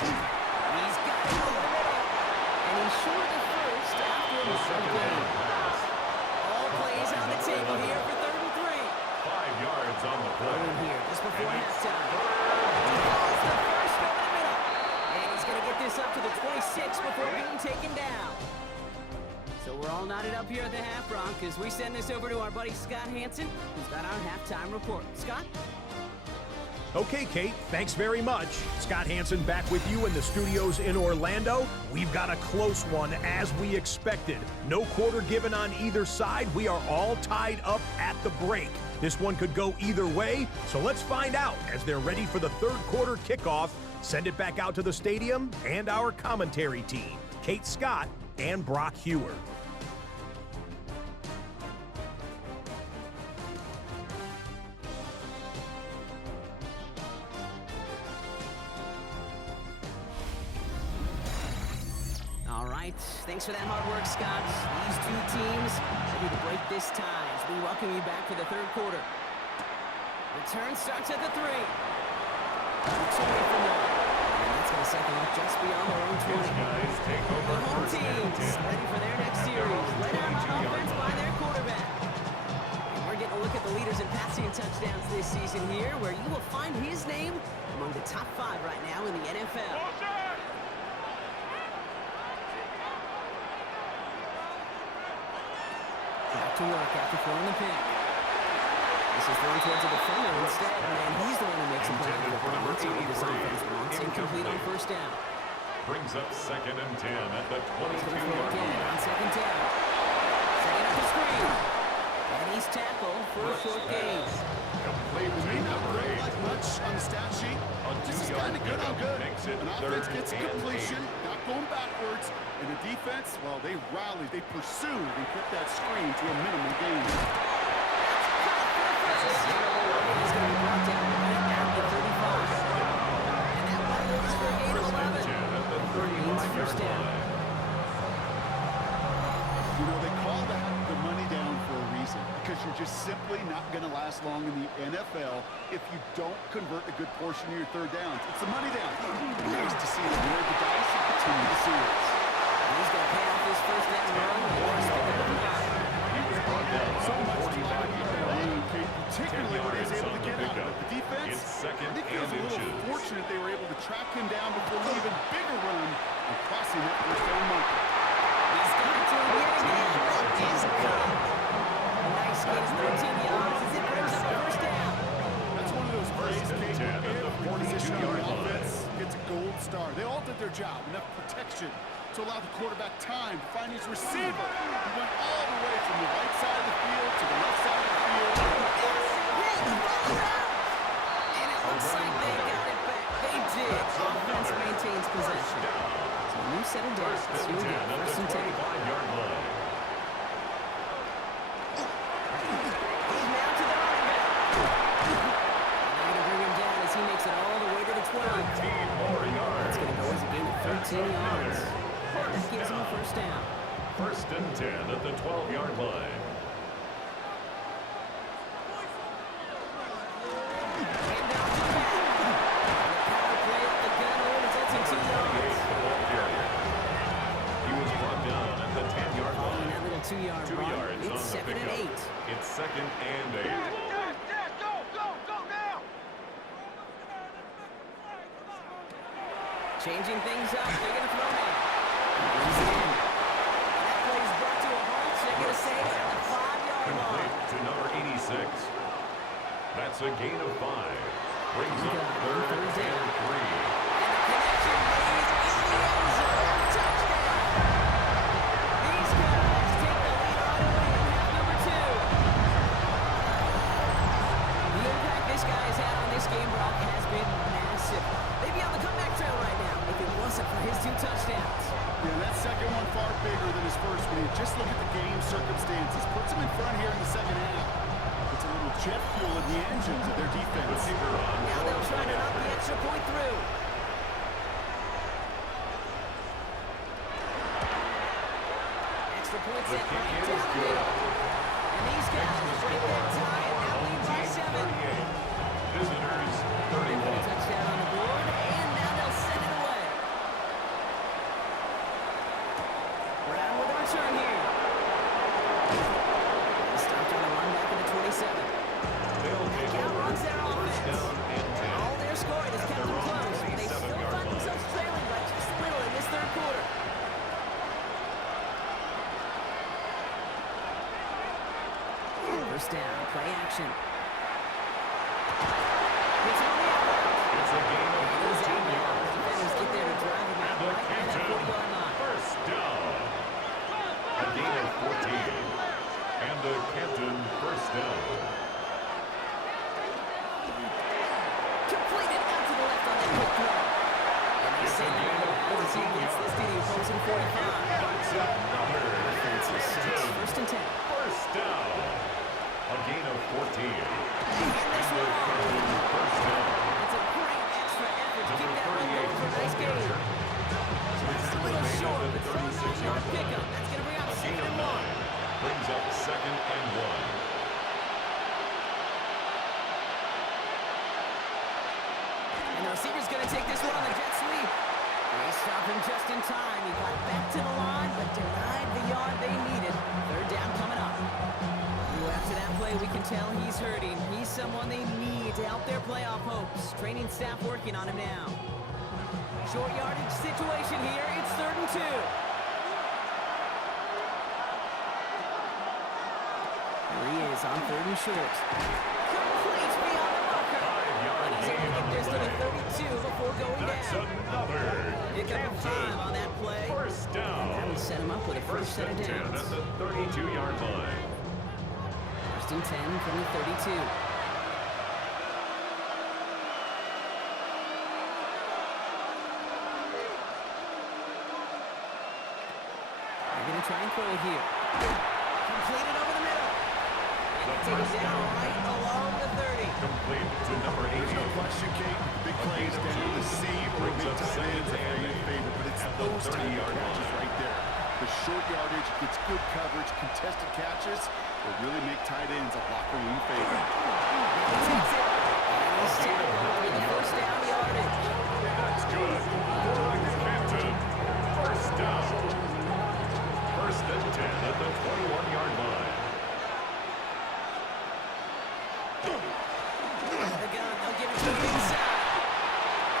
He's got it over the middle. And he's short of first after a second down. All plays on the table here for 3rd and 3. 5 yards on the play. Here just before halftime. He calls the first over the middle. And he's going to get this up to the 26 before being taken down. So we're all knotted up here at the half, Bronc, as we send this over to our buddy Scott Hanson, who's got our halftime report. Scott? Okay, Kate, thanks very much. Scott Hanson back with you in the studios in Orlando. We've got a close one, as we expected. No quarter given on either side. We are all tied up at the break. This one could go either way, so let's find out as they're ready for the third quarter kickoff. Send it back out to the stadium and our commentary team, Kate Scott and Brock Hewer. All right, thanks for that hard work, Scott. These two teams ready to break this tie as we welcome you back for the third quarter. Return starts at the 3. It's away from them. And that's going to set them up just beyond their own 20. The home teams ready for their next series. Led out on offense by their quarterback. And we're getting a look at the leaders in passing touchdowns this season here, where you will find his name among the top 5 right now in the NFL. Back to work after throwing the pick. This is thrown towards a defender instead, and he's the one who makes a play for the once this offense wants. Incomplete on first down. Brings up 2nd and 10 at the 22-yard Again line. on second down. Setting up the screen. And he's tackled for a short gain. Complete May to not number look 8. like much on the stat sheet. This is kind of good on good. Makes it An third offense gets a and completion, not going backwards. And the defense, well, they rallied, they pursued, and kept that screen to a minimal gain. He's going to be brought down right at the 35. And that one goes for a gain of 11. 10 at the Means 35-yard first down. line. You know, they call that the money down for a reason, because you're just simply not going to last long in the NFL if you don't convert a good portion of your third downs. It's the money down. Nice to see them roll the dice and continue the series. He's going to pay off his first down run. He was brought down So on much to 45 like about that yards. run, Kate, particularly when he was able to get out of it. The defense, It's second I think it was a and little inches. fortunate they were able to track him down before an even bigger run and crossing that first down marker. He's got to yet again. That is good. A nice gain of 13 yards as it brings up a first down. That's one of those plays, First and Kate, 10 at the every position on 42-yard the line. offense gets a gold star. They all did their job, enough protection to allow the quarterback time to find his receiver. He went all the way from the right side of the field to the left side of the field. And it looks like they got it back. They did. Offense maintains possession. So a new set of downs. Here we go. First and 10. He's now to the running back. And they're going to bring him down as he makes it all the way to the 12. That's going to go as a gain of 13 yards. That gives him a first down. First and 10 at the 12-yard line. Hand off to the back. And the power play up the gun results in 2 yards. He was brought down at the 10-yard Following line. that little 2-yard 2 run, yards on it's the 2nd and pickup. 8. It's 2nd and 8. Changing things up. They're going to throw now. He's in. And that play is brought to a halt. They're going to say at the 5-yard line. Complete to number 86. That's a gain of 5. Brings up 3rd and 3. And the connection made in the end zone. Touchdown. These guys take the lead right away in half number 2. The impact this guy has had on this game, Brock, has been massive. They'd be on the comeback trail right now if it wasn't for his 2 touchdowns. Yeah, that second one far bigger than his first when you just look at the game circumstances. Puts him in front here in the second half. It's a little jet fuel in the engines of their defense. Now they'll try to knock the extra point through. Extra point set right down the middle. And these guys break that tie and now lead by 7. Visitors, They put a 31. touchdown on the board, and now they'll send it away. Brown with a return here. Stopped on the run back at the 27. They'll take over. Outruns their First offense. down and 10. All their scoring has kept them close, but they still find themselves trailing by just a little in this 3rd quarter. First down, play action. It's on the outlet. It's a gain of Goes 14 out now. yards. Defenders get there to drive him out The right at that Canton 40-yard line. first down. A gain of 14. And the Canton first down. Completed out to the left on that quick throw. And they send him out as he gets this to the opposing 45. That's another. Offense is 6. First and 10. First down. A gain of 14. And this The one. Canton first down. It's a great extra effort to keep Number that run going for a nice 38 game. Charger. Just a little short, but 39-yard pickup. That's going to bring up A gain 2nd of and 1. 9. Brings up 2nd and 1. And the receiver's going to take this one on the jet sweep. They stop him just in time. He got back to the line, but denied the yard they needed. 3rd down coming up. Ooh, after that play, we can tell he's hurting. He's someone they need to help their playoff hopes. Training staff working on him now. Short yardage situation here. It's 3rd and 2. Here he is on 3rd and short. Complete beyond the marker. 5-yard And he's able to gain get on this the to the play. 32 before going That's down. another. Pick up a 5 on that play. First down. That would set him up with a first set of and 10 downs. at the 32-yard line. First and 10 from the 32. They're going to try and throw it here. Completed over the middle. And they take it down right along the 30. Complete to number 80. There's no question, Kate. Big plays down the seam or Brings big up tight ends second are and in 8 favor, but it's at the those type of 30-yard catches line. right there. The short yardage gets good coverage, contested catches will really make tight ends a locker room favorite. He takes it. And he's still with the first down yardage. That's good. For the Canton. First down. First and 10 at the 21-yard line. The gun, they'll give it to him inside.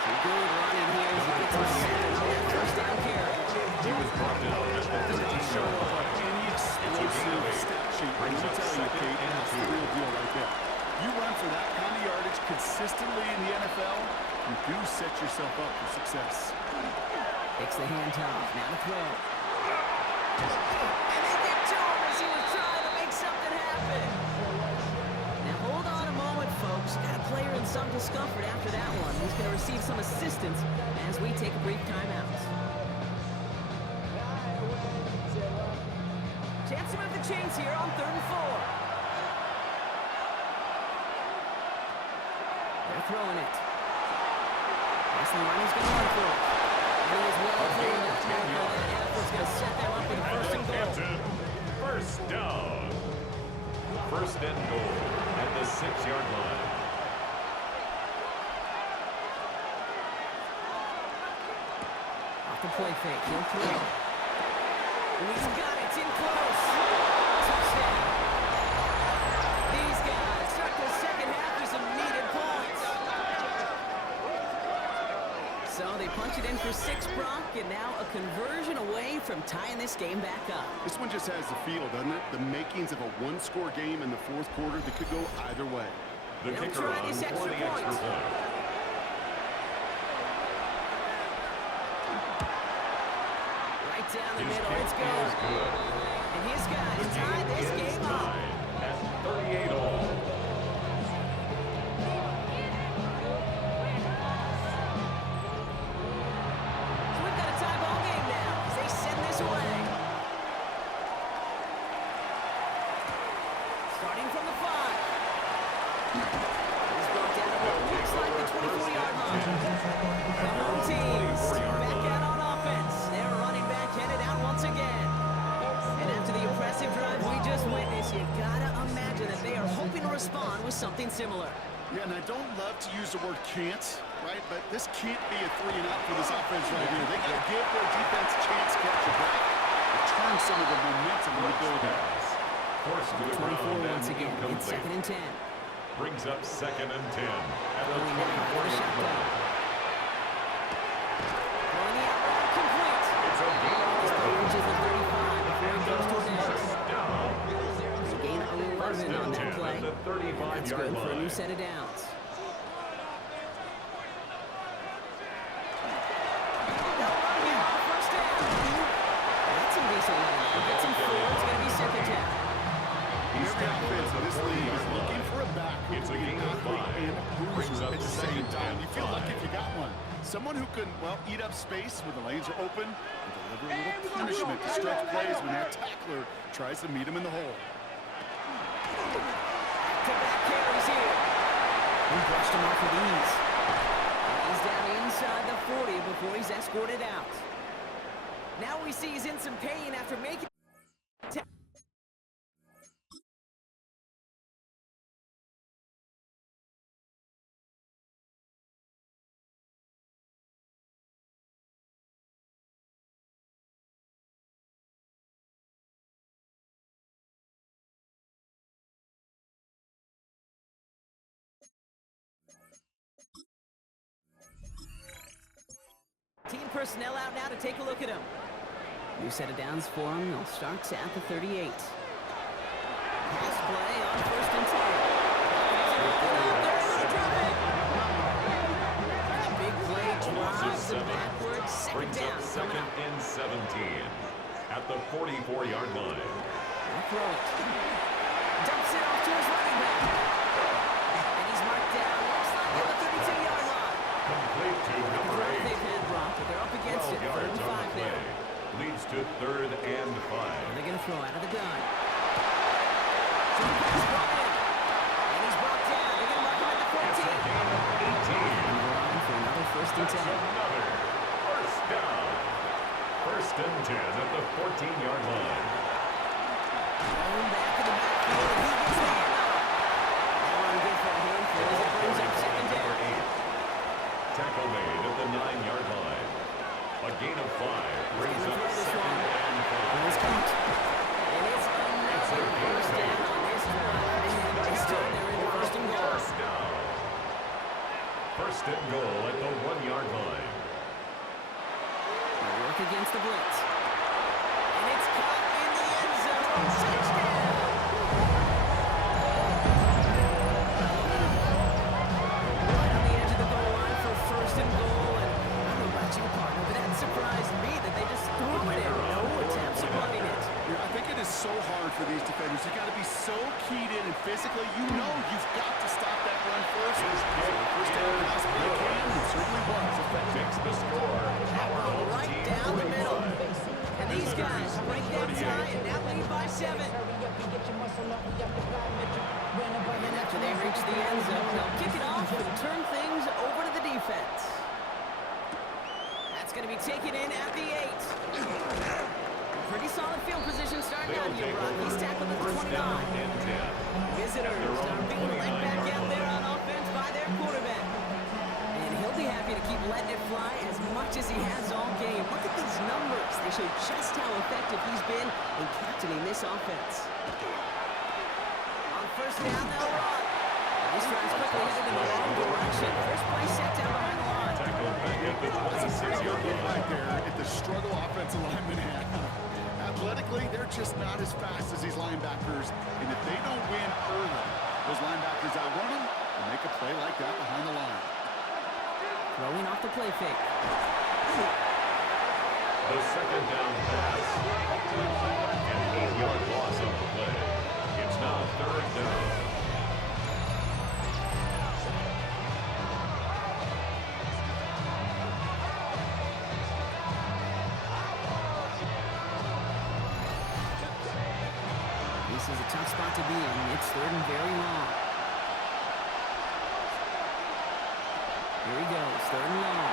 Too good running here as he gets himself on that first down carry. He was brought down at the 13-yard line. Any explosive stat sheet, let me tell you, Kate, that's the real deal right there. You run for that kind of yardage consistently in the NFL, you do set yourself up for success. Takes the handoff. Now to throw. And they get to him as he was trying to make something happen. Now hold on a moment, folks. Got a player in some discomfort after that one. He's going to receive some assistance as we take a brief timeout. Chance to move the chains here on 3rd and 4. They're throwing it. That's the line he's going to run for it. And he is well cleaned up. He's going to set them up with a first and goal. First down. First and goal at the 6-yard line. Off the play fake. He'll throw. And he's got it. It's in close. Touchdown. These guys start the second half with some needed points. So they punch it in for 6, Brock, and now a conversion away from tying this game back up. This one just has the feel, doesn't it? The makings of a one-score game in the 4th quarter that could go either way. The kicker on for the extra point. Right down the middle, it's good. And his guys tie this game up. At 38 all. So we've got a tie ball game now as they send this away. Starting from the 5. He's brought down to what looks like the 24-yard line. The home teams back out on offense. Their running back headed out once again. And after the impressive drive we just witnessed, you gotta imagine that they are hoping to respond with something similar. Yeah, and I don't love to use the word can't, right? But this can't be a 3-and-out for this offense right here. They got to give their defense a chance to catch it back and turn some of the momentum in the building. Forced to the 24 ground once and again. It's incomplete. 2nd and 10. Brings up 2nd and 10 at the Throwing now, 24-yard line. Throwing the out route complete. It's a gain of This play 11. reaches the 35 before it goes to an end. First down. There's a gain of First 11 on and that 10 play. at the That's 35-yard good for a new line. set of downs. First down. That's some decent running. Gets him 4. It's going to be 2nd down. Every offense in this league is looking for a back who It's a can be gain an of athlete 5. and a Brings bruiser up at the same 2nd time. and You feel 5. lucky if you got one. Someone who can, well, eat up space when the lanes are open and deliver a little punishment to stretch plays when that tackler tries to meet him in the hole. Back-to-back carries here. We brushed him off with ease. And he's down inside the 40 before he's escorted out. Now we see he's in some pain after making... Team personnel out now to take a look at him. New set of downs for him. They'll start at the 38. Pass play on 1st and 10. Big play drives him backwards. 2nd Brings down up coming 2nd up. and 17 at the 44-yard line. They'll throw it. Dumps it off to his running back. And he's marked down. Looks like at the 32-yard line. Complete to number 8. They've had Brock, but they're up against 12 it. 3rd yards and on 5 the there. play. Leads to 3rd and 5. They're going to throw out of the gun. And he's brought down. They're going to mark him at the 14. It's a gain of 18. And we're on for another 1st and 10. That's another first down. 1st and 10 at the 14-yard line. Thrown back in the backfield, and he gets the handoff. That run good for a handful as it brings up 2nd down. Tackle made at the 9-yard line. A gain of 5 brings up This 2nd one. and And it's 5. caught. And it's another first down on this drive. And they still they're in 1st and goal. First down. 1st and goal at the 1-yard line. They work against the blitz. And it's caught in the end zone. Touchdown. Right on the edge of the goal line for 1st and goal. And I don't know about you, partner, but that surprised so hard for these defenders. You've got to be so keyed in and physically, you know you've got to stop that run first. First down possibly can, and certainly was. Takes the score. Our Right team down the 45. middle. And these guys break that tie and now lead by 7. And after they reach the end zone, they'll kick it off and turn things over to the defense. That's going to be taken in at the 8. Pretty solid field position starting out here, Brock. He's tackled at the 29. Visitors are being led back out there on offense by their quarterback. And he'll be happy to keep letting it fly as much as he has all game. Look at these numbers. They show just how effective he's been in captaining this offense. On first down, they'll run. These drives quickly headed in the wrong direction. First play set down behind the line. Tackled back at the 26-yard line. Right there at the struggle offensive lineman had. Athletically, they're just not as fast as these linebackers. And if they don't win early, those linebackers outrun them and make a play like that behind the line. Throwing off the play fake. The second down pass. An 8-yard loss on the play. It's now third down. This is a tough spot to be in. It's third and very long. Here he goes, third and long.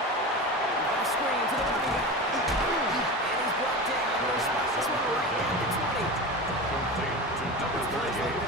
Screen to the running back. And he's brought down. They'll spot this one right at the 20. Complete to number 38.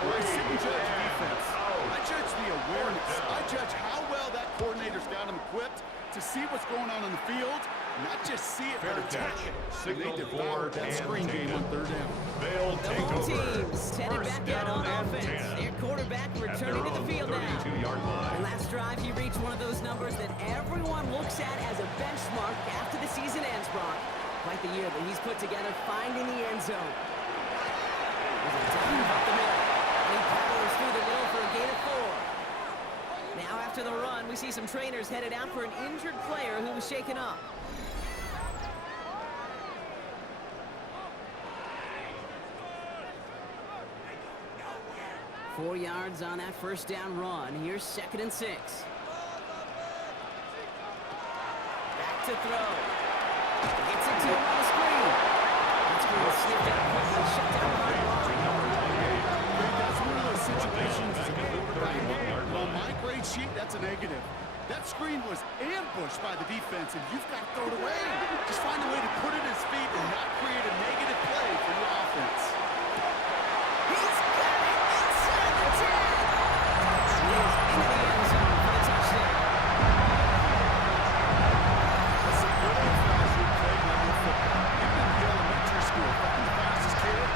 I shouldn't judge defense. I judge the awareness. I judge how well that coordinator's got him equipped to see what's going on the field, not just see it, but attack it. Signal They for devoured that and screen game on third down. They'll The take whole over. team's headed First back out down on and offense. 10. Their quarterback At their returning to the own field now. 32-yard And line. last drive, he reached one of those numbers that everyone looks at as a benchmark after the season ends, Brock. Quite the year that he's put together finding the end zone. There's a dive up the middle. And he powers through the middle for a gain of 4. Now after the run, we see some trainers headed out for an injured player who was shaken up. Four yards on that first down run. Here's 2nd and 6. Back to throw. Gets it to him on the screen. That screen is sniffed out quickly, shut down by the line. That's one of those situations as a quarterback. On my grade sheet, that's a negative. That screen was ambushed by the defense, and you've got to throw it away. Just find a way to put it at his feet and not create a negative play for your offense. He's got it inside the 10. He is into the end zone for the touchdown. That's a good old-fashioned playground football. You've been to elementary school. Find the fastest kid.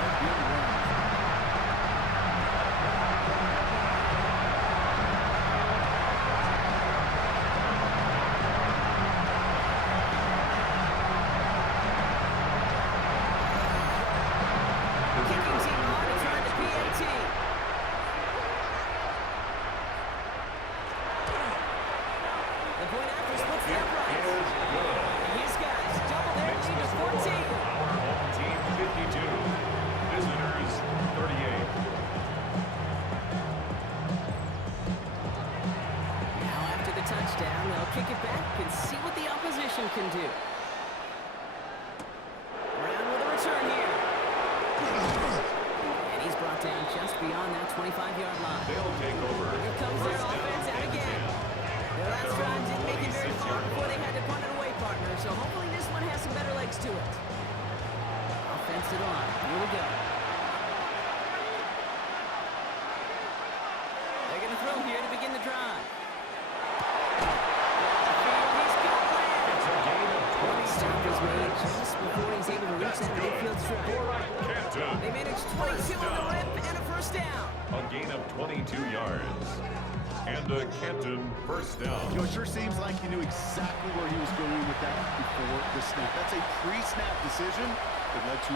That'd be the run. Kicking team monitoring the PAT. The point after splits the uprights. His guys double their lead to 14. Our home team 52. Visitors 38. Now after the touchdown, they'll kick it back and see what the opposition can do. Brown with a return here. And he's brought down just beyond that 25-yard line. They'll take over. Here comes their First down offense out and again. 10. Their last drive didn't make it very far 36-yard before they line. had to punt it away, partner. So hopefully this one has some better legs to it. Offense to the line. Here we go. They're going to throw here to begin the drive. He's got land. It's a gain of Stop is made just before he's able to reach that midfield strike. Canton. They managed 22 on the rip and a first down. A gain of 22 yards. And a Canton first down. You know, it sure seems like he knew exactly where he was going with that before the snap. That's a pre-snap decision that led to a